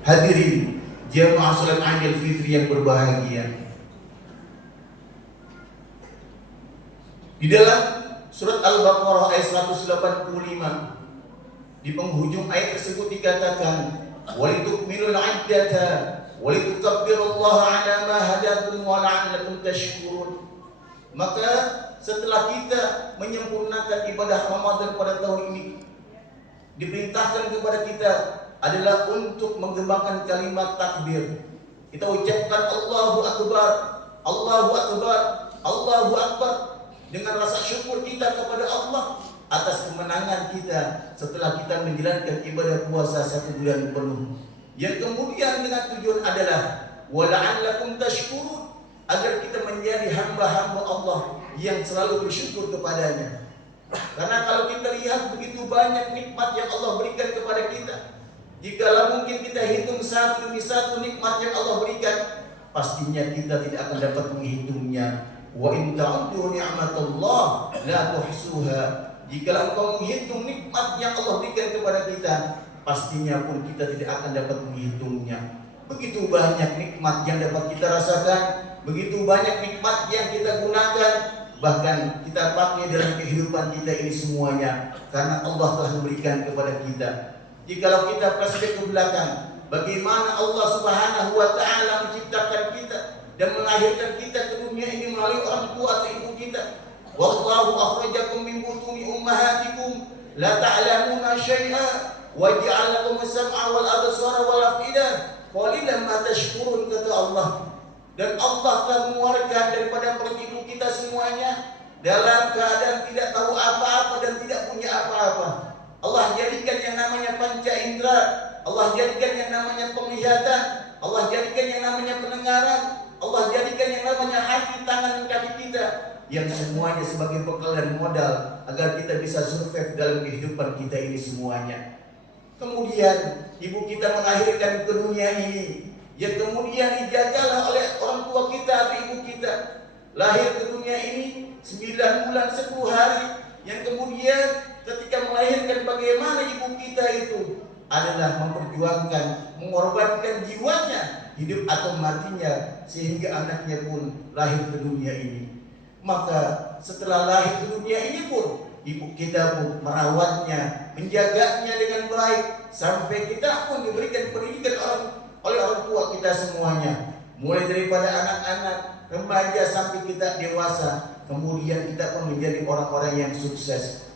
Hadirin jemaah salat Idul Fitri yang berbahagia. Di dalam surat Al-Baqarah ayat 185 di penghujung ayat tersebut dikatakan walitukmilul iddata walitukabbirullaha ala ma hadakum wa la'allakum tashkurun. Maka setelah kita menyempurnakan ibadah Ramadan pada tahun ini, diperintahkan kepada kita adalah untuk mengembangkan kalimat takbir. Kita ucapkan Allahu Akbar, Allahu Akbar, Allahu Akbar dengan rasa syukur kita kepada Allah atas kemenangan kita setelah kita menjalankan ibadah puasa 1 bulan penuh. Yang kemudian dengan tujuan adalah wala'allakum tashkurun, agar kita menjadi hamba-hamba Allah yang selalu bersyukur kepadanya. Karena kalau kita lihat begitu banyak nikmat yang Allah berikan kepada kita, jikalau mungkin kita hitung satu demi satu nikmat yang Allah berikan, pastinya kita tidak akan dapat menghitungnya. Wa in ta'uddu ni'matallah la tuhsuha. Jikalau engkau menghitung nikmat yang Allah berikan kepada kita, pastinya pun kita tidak akan dapat menghitungnya. Begitu banyak nikmat yang dapat kita rasakan, begitu banyak nikmat yang kita gunakan, bahkan kita pakai dalam kehidupan kita ini semuanya karena Allah telah memberikan kepada kita. Jikalau kita flashback ke belakang, bagaimana Allah Subhanahu wa taala menciptakan kita dan melahirkan kita ke dunia ini melalui orang tua atau ibu kita. Wallahu akhrajakum min butuni ummahatikum la ta'lamuna syai'a wa ja'alakum as-sam'a wal absara wal af'idah qalilan ma tashkurun, kata Allah. Dan Allah telah mengeluarkan daripada perut ibu kita semuanya dalam keadaan tidak tahu apa-apa dan tidak punya apa-apa. Allah jadikan yang namanya panca indera, Allah jadikan yang namanya penglihatan, Allah jadikan yang namanya pendengaran, Allah jadikan yang namanya hati, tangan, dan kaki kita, yang semuanya sebagai bekal dan modal agar kita bisa survive dalam kehidupan kita ini semuanya. Kemudian ibu kita melahirkan ke dunia ini, yang kemudian dijagalah oleh orang tua kita atau ibu kita, lahir ke dunia ini 9 bulan 10 hari, yang kemudian ketika melahirkan bagaimana ibu kita itu adalah memperjuangkan, mengorbankan jiwanya, hidup atau matinya, sehingga anaknya pun lahir ke dunia ini. Maka setelah lahir ke dunia ini pun ibu kita pun merawatnya, menjaganya dengan baik, sampai kita pun diberikan pendidikan oleh orang tua kita semuanya, mulai daripada anak-anak, remaja sampai kita dewasa. Kemudian kita pun menjadi orang-orang yang sukses.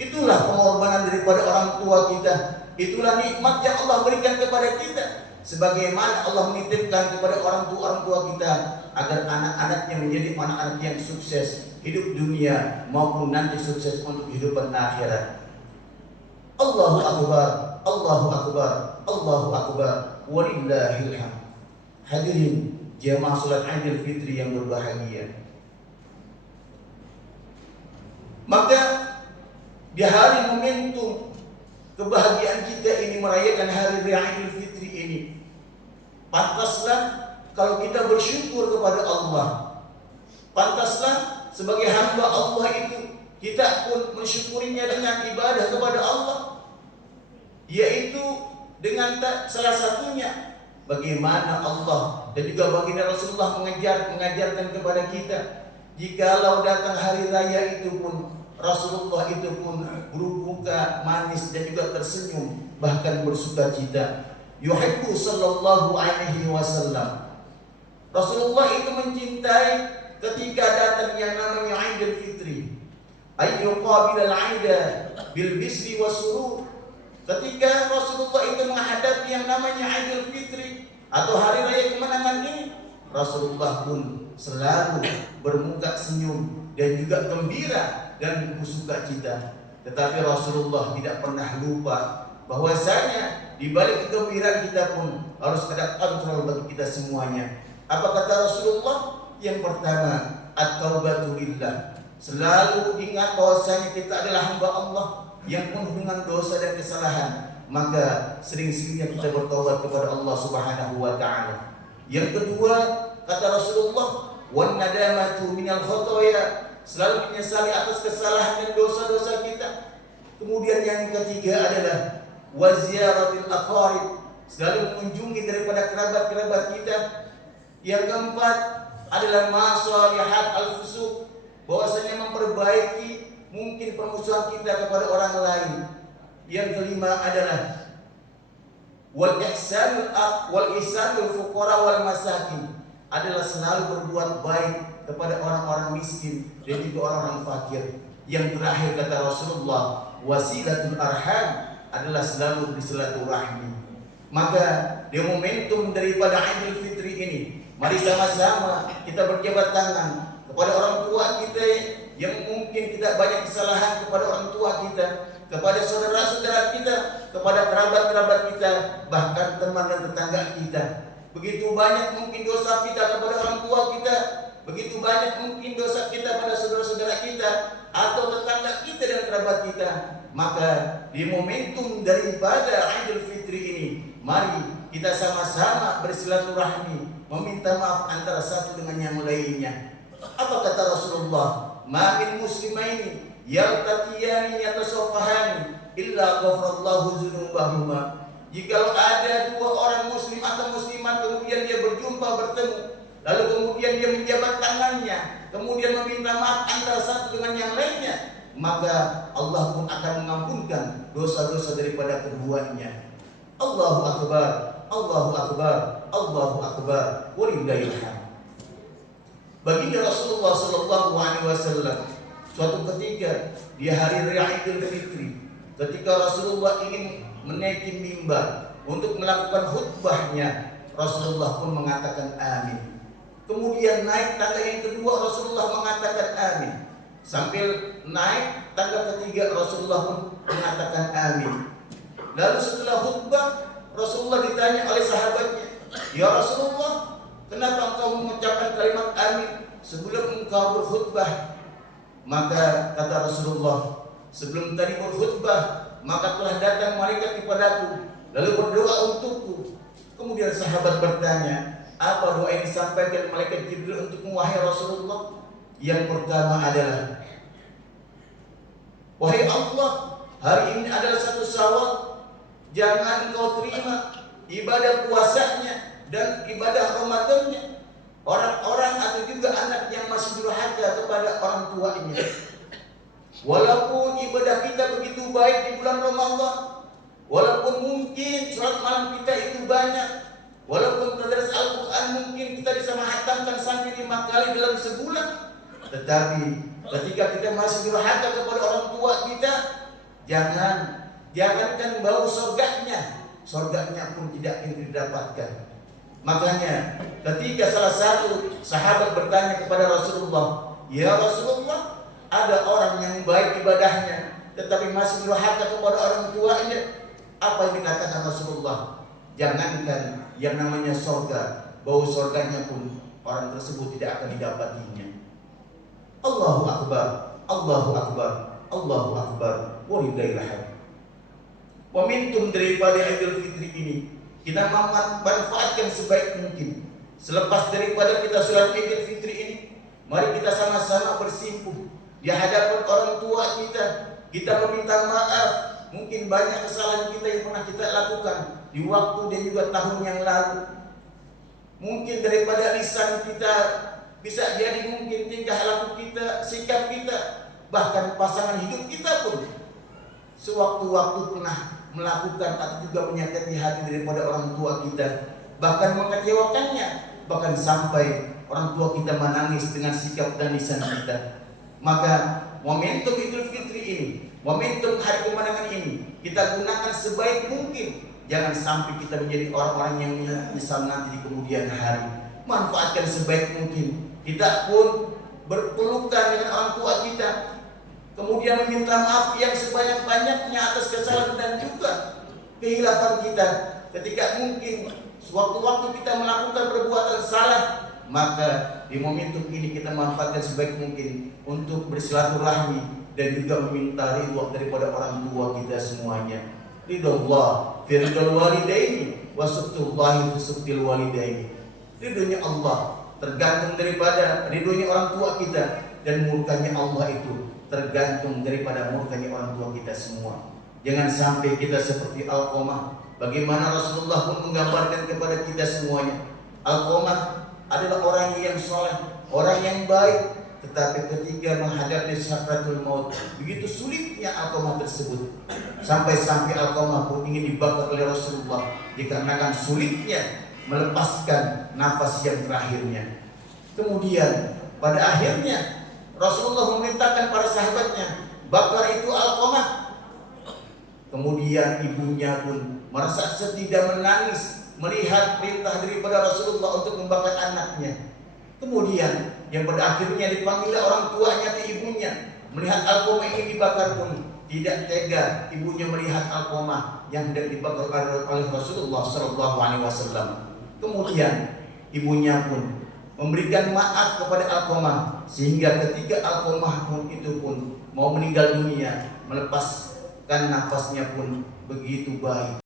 Itulah pengorbanan daripada orang tua kita. Itulah nikmat yang Allah berikan kepada kita. Sebagaimana Allah menitipkan kepada orang tua kita agar anak-anaknya menjadi anak-anak yang sukses hidup dunia maupun nanti sukses untuk kehidupan akhirat. Allahu Akbar, Allahu Akbar, Allahu Akbar, walillahil hamd. Hadirin jemaah salat Idul Fitri yang berbahagia. Maka di hari momentum kebahagiaan kita ini, merayakan hari raya Idul Fitri ini, pantaslah kalau kita bersyukur kepada Allah. Pantaslah sebagai hamba Allah itu kita pun mensyukurinya dengan ibadah kepada Allah, yaitu dengan salah satunya bagaimana Allah dan juga baginda Rasulullah mengajarkan kepada kita, jikalau datang hari raya itu pun Rasulullah itu pun berbuka manis dan juga tersenyum, bahkan bersukacita. Yuhibbu sallallahu alaihi wasallam. Rasulullah itu mencintai ketika datang yang namanya Idul Fitri. Ayyuqabil al-'ida bil bisri wasurur. Ketika Rasulullah itu menghadapi yang namanya Idul Fitri atau hari raya kemenangan ini, Rasulullah pun selalu bermuka senyum dan juga gembira dan bersukacita. Tetapi Rasulullah tidak pernah lupa bahwasanya di balik kegembiraan kita pun harus ada kontrol bagi kita semuanya. Apa kata Rasulullah? Yang pertama, at-taubatu lillah. Selalu ingat bahwasanya kita adalah hamba Allah yang penuh dengan dosa dan kesalahan. Maka sering-seringnya kita bertaubat kepada Allah Subhanahu wa taala. Yang kedua, kata Rasulullah, wan nadamatu minal khotoya. Selalu menyesali atas kesalahan dan dosa-dosa kita. Kemudian yang ketiga adalah waziyaratil aqarib. selalu mengunjungi daripada kerabat-kerabat kita. Yang keempat adalah masalihat al-fusuq, bahwasanya memperbaiki mungkin permusuhan kita kepada orang lain. Yang kelima adalah wal ihsanul fuqara wal masakin, adalah selalu berbuat baik kepada orang-orang miskin dan juga orang-orang fakir. Yang terakhir kata Rasulullah, wasilatul arham, adalah selalu bersilaturahmi. Maka di momentum daripada Idul Fitri ini, mari sama-sama kita berjabat tangan kepada orang tua kita yang mungkin tidak banyak kesalahan kepada orang tua kita, kepada saudara-saudara kita, kepada kerabat-kerabat kita, bahkan teman dan tetangga kita. Begitu banyak mungkin dosa kita kepada orang tua kita, begitu banyak mungkin dosa kita pada saudara-saudara kita atau tetangga kita dan kerabat kita. Maka di momentum daripada Idul Fitri ini, mari kita sama-sama bersilaturahmi, meminta maaf antara satu dengan yang lainnya. Apa kata Rasulullah? Ma min muslimaini yaltaqiyani yatasafahani illa ghafarallahu dzunubahuma. Jikalau ada dua orang muslim atau muslimat kemudian dia berjumpa bertemu, lalu kemudian dia menjabat tangannya, kemudian meminta maaf antara satu dengan yang lainnya, maka Allah pun akan mengampunkan dosa-dosa daripada keduanya. Allahu akbar, Allahu akbar, Allahu akbar, walillahil hamd. Baginda Rasulullah sallallahu alaihi wasallam suatu ketika di hari raya Idul Fitri, ketika Rasulullah ingin menaiki mimbar untuk melakukan khutbahnya, Rasulullah pun mengatakan amin. Kemudian naik tangga yang kedua, Rasulullah mengatakan amin. Sambil naik tangga ketiga, Rasulullah pun mengatakan amin. Lalu setelah khutbah, Rasulullah ditanya oleh sahabatnya, ya Rasulullah, kenapa engkau mengucapkan kalimat amin sebelum engkau berkhutbah? Maka kata Rasulullah, sebelum tadi berkhutbah, maka telah datang malaikat kepadaku lalu berdoa untukku. Kemudian sahabat bertanya, apa doa yang disampaikan malaikat Jibril untukmu wahai Rasulullah? Yang pertama adalah, wahai Allah, hari ini adalah 1 Syawal, jangan engkau terima ibadah puasanya dan ibadah Ramadannya orang-orang atau juga anak yang masih durhaka kepada orang tuanya. Walaupun ibadah kita begitu baik di bulan Ramadan, walaupun mungkin sholat malam kita itu banyak, walaupun tadarus Al-Quran mungkin kita bisa menghatamkan sampai 5 kali dalam sebulan, tetapi ketika kita masih durhaka kepada orang tua kita, jangankan bau surganya pun tidak akan didapatkan. Makanya ketika salah satu sahabat bertanya kepada Rasulullah, ya Rasulullah, ada orang yang baik ibadahnya tetapi masih durhaka kepada orang tuanya, apa yang dikatakan Rasulullah? Jangankan yang namanya surga, bau surganya pun orang tersebut tidak akan didapatinya. Allahu akbar, Allahu akbar, Allahu akbar, walillahil hamd. Momentum daripada Idul Fitri ini kita manfaatkan sebaik mungkin. Selepas daripada kita sholat Idul Fitri ini, mari kita sama-sama bersimpuh di hadapan orang tua kita. Kita meminta maaf, mungkin banyak kesalahan kita yang pernah kita lakukan di waktu dan juga tahun yang lalu. Mungkin daripada lisan kita, bisa jadi mungkin tingkah laku kita, sikap kita, bahkan pasangan hidup kita pun sewaktu-waktu pernah melakukan atau juga menyakiti hati daripada orang tua kita, bahkan mengecewakannya, bahkan sampai orang tua kita menangis dengan sikap dan lisan kita. Maka momentum Idul Fitri ini, momentum hari kemenangan ini, kita gunakan sebaik mungkin. Jangan sampai kita menjadi orang-orang yang menyesal nanti di kemudian hari. Manfaatkan sebaik mungkin. Kita pun berpelukan dengan orang tua kita, kemudian meminta maaf yang sebanyak-banyaknya atas kesalahan dan juga kehilafan kita. Ketika mungkin sewaktu-waktu kita melakukan perbuatan salah, maka di momentum ini kita manfaatkan sebaik mungkin untuk bersilaturahmi dan juga meminta ridho daripada orang tua kita semuanya. Ridho Allah fi ridhol walidaini wa sukhtullahi fi sukhtil walidaini. Ridhonya Allah tergantung daripada ridhonya orang tua kita, dan murkanya Allah itu tergantung daripada murkanya orang tua kita semua. Jangan sampai kita seperti Alqamah Bagaimana Rasulullah pun menggambarkan kepada kita semuanya, Alqamah adalah orang yang soleh, orang yang baik, tetapi ketika menghadapi sakratul maut, begitu sulitnya Alqamah tersebut, sampai-sampai Alqamah pun ingin dibakar oleh Rasulullah dikarenakan sulitnya melepaskan nafas yang terakhirnya. Kemudian pada akhirnya Rasulullah memerintahkan para sahabatnya, bakar itu Alqamah. Kemudian ibunya pun merasa sedih dan menangis melihat perintah daripada Rasulullah untuk membakar anaknya. Kemudian yang pada akhirnya dipanggil orang tuanya ke ibunya, melihat Alqamah ini dibakar pun tidak tega ibunya melihat Alqamah yang hendak dibakar oleh Rasulullah Shallallahu Alaihi Wasallam. Kemudian ibunya pun memberikan maaf kepada Alqamah, sehingga ketika Alqamah pun itu pun mau meninggal dunia, melepaskan nafasnya pun begitu baik.